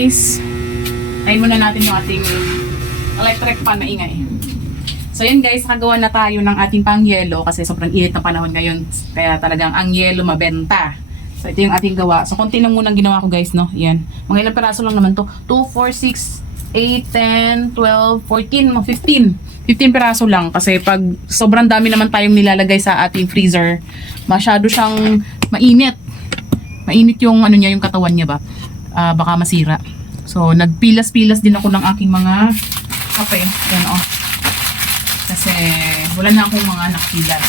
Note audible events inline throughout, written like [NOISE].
guys. Ayun muna natin yung ating electric pan na ingay. So, yan guys, nakagawa na tayo ng ating pang yelo kasi sobrang init ng panahon ngayon. Kaya talagang ang yelo mabenta. So, ito yung ating gawa. So, konti lang munang ginawa ko guys, no? Yan. Mga ilang peraso lang naman to. 2, 4, 6, 8, 10, 12, 14, mga 15. 15 peraso lang kasi pag sobrang dami naman tayong nilalagay sa ating freezer, masyado siyang mainit. Mainit yung ano niya, yung katawan niya ba? Ah, baka masira. So, nagpilas-pilas din ako ng aking mga kape. Yan oh. Kasi wala na akong mga nakapilas.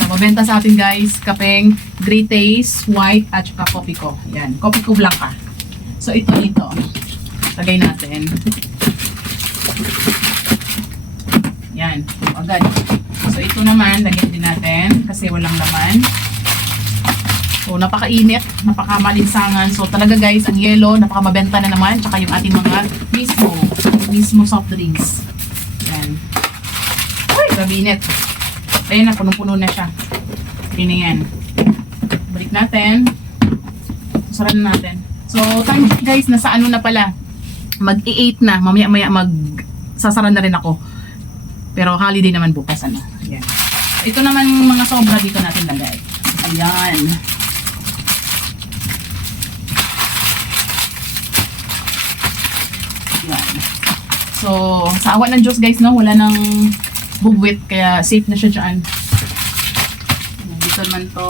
So, mabenta sa atin guys, kapeng Great Taste, White, at saka Coffee ko. Yan, Coffee ko Blanca. So, ito, ito. Lagay natin. Yan, agad. So, ito naman, lagyan din natin kasi walang laman. So, napakainit, napakamalinsangan. So, talaga guys, ang yellow, napakamabenta na naman. Tsaka yung ating mga mismo, mismo soft drinks. Yan. Uy, grabe init. Ayun na, punong-puno na siya. Yun na yan. Balik natin. Sara na natin. So, time guys, nasa ano na pala. Mag-8 na. Mamaya-maya mag sasara na rin ako. Pero holiday naman bukas, ano. Yan. Ito naman yung mga sobra dito natin lagay. Ayan. Yan. So, sa awa ng Diyos guys, no, wala nang bugwit, kaya safe na siya dyan. Dito naman to.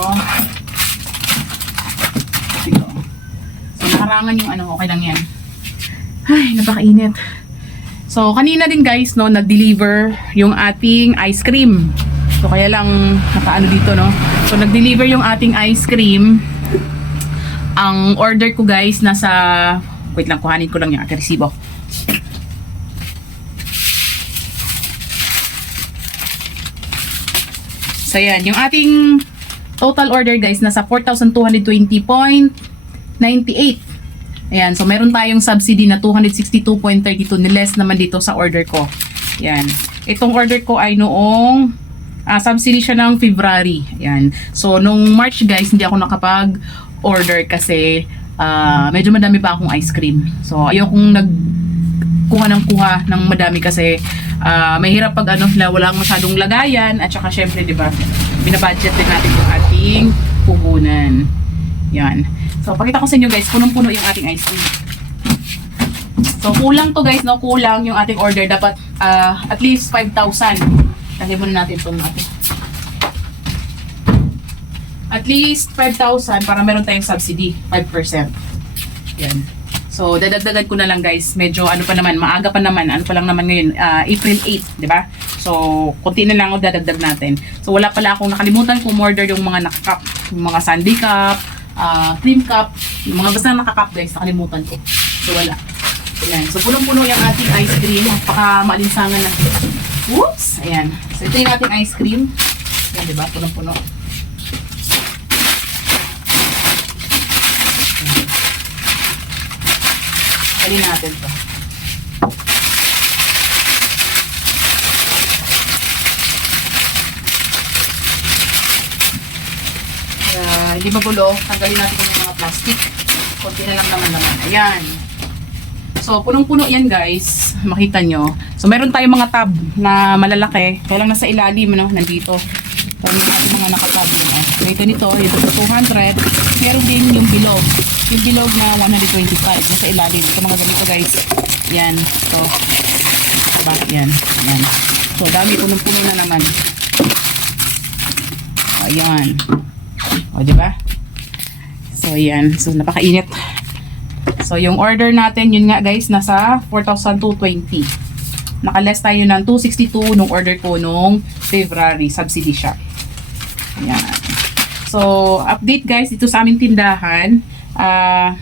Dito. So, nakarangan yung ano, okay lang yan. Ay, napakainit. So, kanina din guys, no, nag-deliver yung ating ice cream. So, kaya lang nakaano dito, no. So, nag-deliver yung ating ice cream. Ang order ko guys, nasa... Wait lang, kuhanin ko lang yung aking resibo. So, yan. Yung ating total order guys, nasa 4,220.98. Ayan, so meron tayong subsidy na 262.32 niles naman dito sa order ko. Ayan. Itong order ko ay noong ah, subsidy siya ng February. Ayan. So, nung March guys, hindi ako nakapag-order kasi ah, medyo madami pa akong ice cream. So, ayokong nag kuha ng kuha ng madami kasi ah, mahirap pag ano na walang masyadong lagayan at saka syempre 'di ba binabudget din natin yung ating puhunan. Yan. So pakita ko sa inyo guys, punong-puno yung ating ice cream. So kulang to guys, no? Kulang yung ating order dapat ah, at least 5,000. Kasi muna natin itong ating at least 5,000 para meron tayong subsidy, 5%. Yan. So, dadagdagan ko na lang guys. Medyo ano pa naman, maaga pa naman. Ano pa lang naman ngayon, ah, April 8, di ba? So, konti na lang ako dadagdag natin. So, wala pala akong nakalimutan kung order yung mga nakakap, yung mga sandy cup, ah, cream cup, yung mga basta nakakap guys, nakalimutan ko. So, wala. Ayan. So, punong-puno yung ating ice cream. Napaka malinsangan na. Whoops! Ayan. So, ito yung ating ice cream. Ayan, di ba? Punong-puno. Kali natin to. Kaya, hindi magulo. Tanggalin natin yung mga plastic. Konti na lang naman naman. Ayan. So, punong-puno yan guys. Makita nyo. So, meron tayong mga tab na malalaki. Kaya lang nasa ilalim, no? Nandito. So, yung mga nakatab yun. Eh. May ganito, yung 200. Meron din yung bilog. Yung bilog na 125. Nasa ilalim. Ito mga ganito guys. Yan. So, diba? Yan. Yan. So, dami. Punong-puno na naman. Ayan. O, diba? So, yan. So, napakainit. So, yung order natin, yun nga guys, nasa 4,220. Nakaless tayo ng 262 nung order ko nung February. Subsidy siya. Ayan. So, update guys, dito sa aming tindahan. Ah,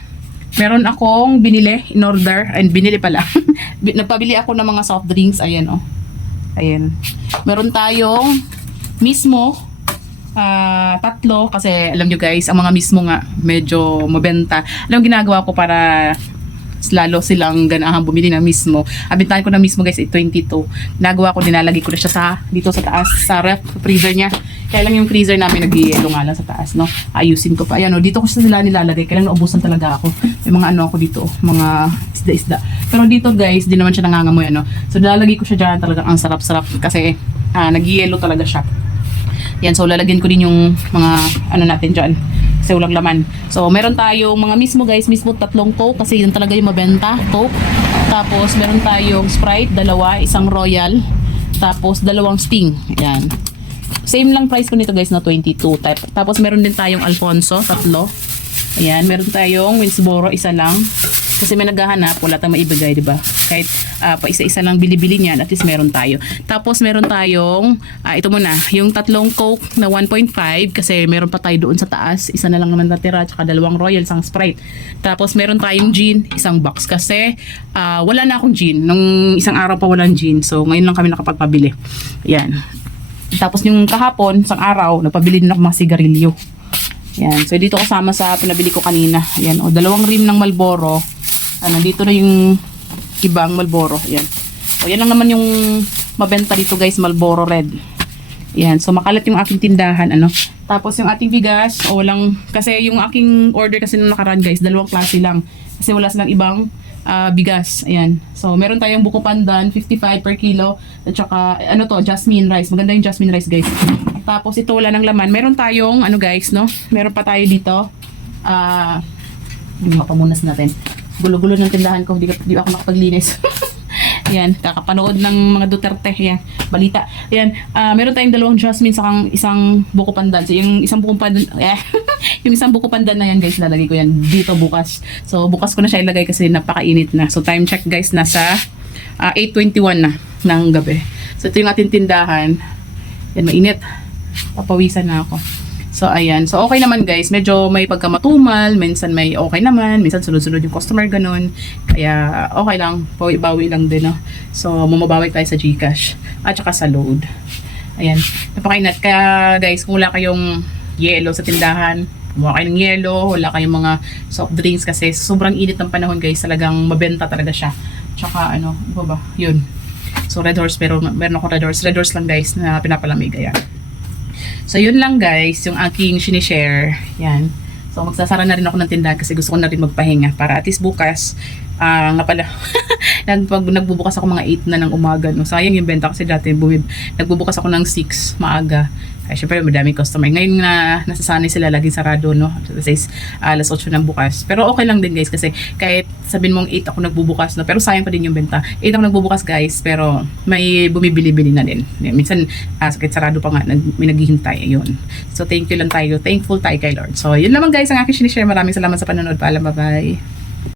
Meron akong binili in order and binili pala. [LAUGHS] Bi- Nagpabili ako ng mga soft drinks. Ayan oh. Ayan. Meron tayong mismo ah tatlo kasi alam nyo guys, ang mga mismo nga medyo mabenta. Alam ginagawa ko para lalo silang ganahang bumili ng mismo. Abintahan ko na mismo guys, eh, 22. Nagawa ko, dinalagay ko na siya sa, dito sa taas, sa ref, freezer niya. Kaya lang yung freezer namin nag-ielo nga lang sa taas, no? Ayusin ko pa. Ayan, no? dito ko sa nila nilalagay. Kaya lang naubusan talaga ako. May mga ano ako dito, mga isda-isda. Pero dito guys, di naman siya nangangamoy, ano? So, nilalagay ko siya dyan talagang ang sarap-sarap kasi ah, nag-ielo talaga siya. Yan, so lalagyan ko din yung mga ano natin dyan. Kasi walang laman. So, meron tayong mga mismo guys, mismo tatlong Coke kasi yun talaga yung mabenta, Coke. Tapos, meron tayong Sprite, dalawa, isang Royal. Tapos, dalawang Sting. Yan. Same lang price ko nito guys na 22 type. Tapos, meron din tayong Alfonso, tatlo. Ayan, meron tayong Winsboro, isa lang. Kasi may naghahanap, wala tayong maibigay, di ba? Kahit ah, pa isa-isa lang bili-bili niyan, at least meron tayo. Tapos meron tayong, ah, ito muna, yung tatlong Coke na 1.5 kasi meron pa tayo doon sa taas. Isa na lang naman natira, tsaka dalawang Royal, isang Sprite. Tapos meron tayong gin, isang box kasi ah, wala na akong gin. Nung isang araw pa walang gin. So ngayon lang kami nakapagpabili. Yan. Tapos yung kahapon, isang araw, napabili din ako mga sigarilyo. Yan. So, dito kasama sa pinabili ko kanina. Yan. O, dalawang rim ng Malboro. Ano, dito na yung ibang Malboro. Yan. O, yan lang naman yung mabenta dito guys, Malboro Red. Yan. So, makalat yung aking tindahan. Ano. Tapos, yung ating bigas, o walang, kasi yung aking order kasi nung nakaraan guys, dalawang klase lang. Kasi wala silang ibang ah, bigas. Ayan. So, meron tayong buko pandan, 55 per kilo. At saka, ano to, jasmine rice. Maganda yung jasmine rice, guys. Tapos, ito wala ng laman. Meron tayong, ano guys, no? Meron pa tayo dito. Ah, mga pamunas natin. Gulo-gulo ng tindahan ko. Hindi, hindi ako nakapaglinis. [LAUGHS] Yan, kakapanood ng mga Duterte. Yan, balita. Yan, ah, meron tayong dalawang jasmine sa isang buko pandan. So, yung isang buko pandan, [LAUGHS] eh, yung isang buko pandan na yan, guys, lalagay ko yan dito bukas. So, bukas ko na siya ilagay kasi napakainit na. So, time check, guys, nasa ah, 8.21 na ng gabi. So, ito yung ating tindahan. Yan, mainit. Papawisan na ako. So, ayan. So, okay naman guys. Medyo may pagkamatumal. Minsan may okay naman. Minsan sunod-sunod yung customer, ganun. Kaya, okay lang. Bawi-bawi lang din, no? So, mamabawi tayo sa Gcash. At saka sa load. Ayan. Napakainat. Kaya, guys, kung wala kayong yellow sa tindahan, kumuha kayo ng yellow, wala kayong mga soft drinks kasi sobrang init ng panahon, guys. Talagang mabenta talaga siya. Tsaka, ano, ano ba? Yun. So, Red Horse, pero meron ako Red Horse. Red Horse lang, guys, na pinapalamig. Ayan. So, yun lang guys, yung aking sinishare. Yan. So, magsasara na rin ako ng tindahan kasi gusto ko na rin magpahinga para at least bukas, ah nga pala, [LAUGHS] nagpag, nagbubukas ako mga 8 na ng umaga. No? Sayang yung benta kasi dati bumib, nagbubukas ako ng 6 maaga. Ay, syempre, madaming customer. Ngayon na nasasanay sila laging sarado, no? Uh, alas 8 ng bukas. Pero okay lang din, guys, kasi kahit sabihin mong 8 ako nagbubukas, no? Pero sayang pa din yung benta. 8 ako nagbubukas, guys, pero may bumibili-bili na din. Minsan, uh, kahit sarado pa nga, nag, may naghihintay. Ayun. So, thank you lang tayo. Thankful tayo kay Lord. So, yun naman, guys, ang aking sinishare. Maraming salamat sa panonood. Paalam, bye-bye.